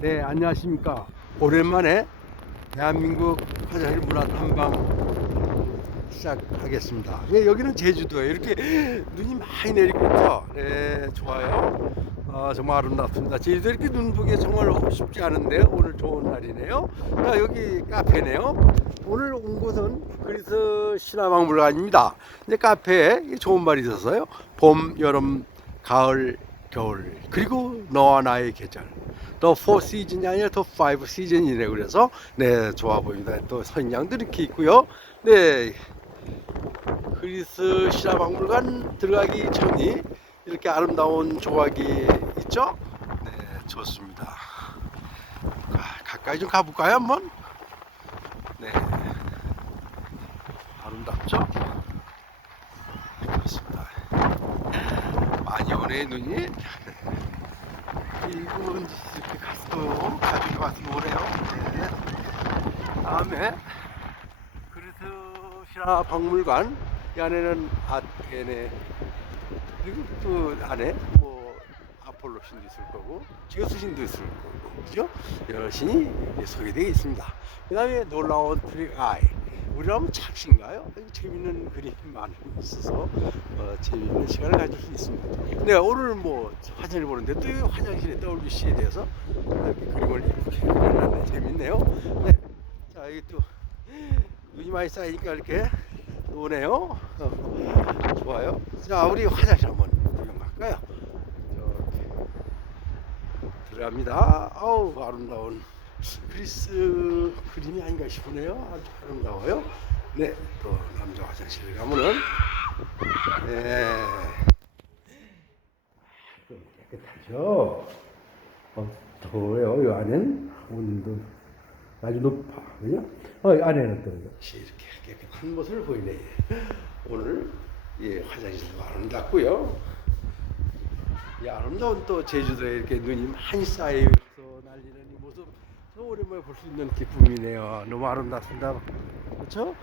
네, 안녕하십니까. 오랜만에 대한민국 화장실 문화 탐방 시작하겠습니다. 네, 여기는 제주도예요. 이렇게 눈이 많이 내리고 있죠. 네, 좋아요. 아, 정말 아름답습니다. 제주도 이렇게 눈 보기 정말 쉽지 않은데 오늘 좋은 날이네요. 자, 여기 카페네요. 오늘 온 곳은 그리스 신화박물관입니다. 이제 카페에 좋은 말이 있었어요. 봄, 여름, 가을, 겨울. 그리고 너와 나의 계절. 더4 시즌이 아니라 더5 시즌이네 그래서 네 좋아 보입니다. 또 선양도 이렇게 있고요. 네. 그리스 신화박물관 들어가기 전이 이렇게 아름다운 조각이 있죠? 네 좋습니다. 가- 가까이 좀 가볼까요 한번? 네. 아름답죠 좋습니다 오네 눈이? 이건 이렇게 갔어요 가족이 와서 노래요? 네. 다음에 신화 박물관 이 안에는 아테네 그리고 또 안에 뭐 아폴로 신도 있을 거고 지오스 신도 있을 거고 그죠? 여러 신이 소개되어 있습니다. 그 다음에 놀라운 트릭 아이 착시인가요? 아주 재밌는 그림이 많이 있어서 어, 재밌는 시간을 가질 수 있습니다. 네, 오늘 뭐 화장을 보는데 또이 화장실의 WC에 대해서 이렇게 그림을 이렇게 그려놨네. 재밌네요. 네, 자 여기 또 눈이 많이 쌓이니까 이렇게 오네요. 어, 좋아요. 자, 우리 화장실 한번 구경 갈까요? 이렇게 들어갑니다. 아우 아름다운 그리스 그림이 아닌가 싶으네요. 아주 아름다워요. 네, 또 남자 화장실에 가면은 네, 좀 깨끗하죠. 어, 더워요. 이 안에는 온도 아주 높아, 그죠? 어, 이 안에는 또 역시 이렇게 깨끗한 모습을 보이네. 오늘 예 화장실도 아름답고요. 이 아름다운 또 제주도에 이렇게 눈이 많이 쌓여서 날리는 이 모습 저 오랜만에 볼수 있는 기쁨이네요. 너무 아름답습니다. 그렇죠?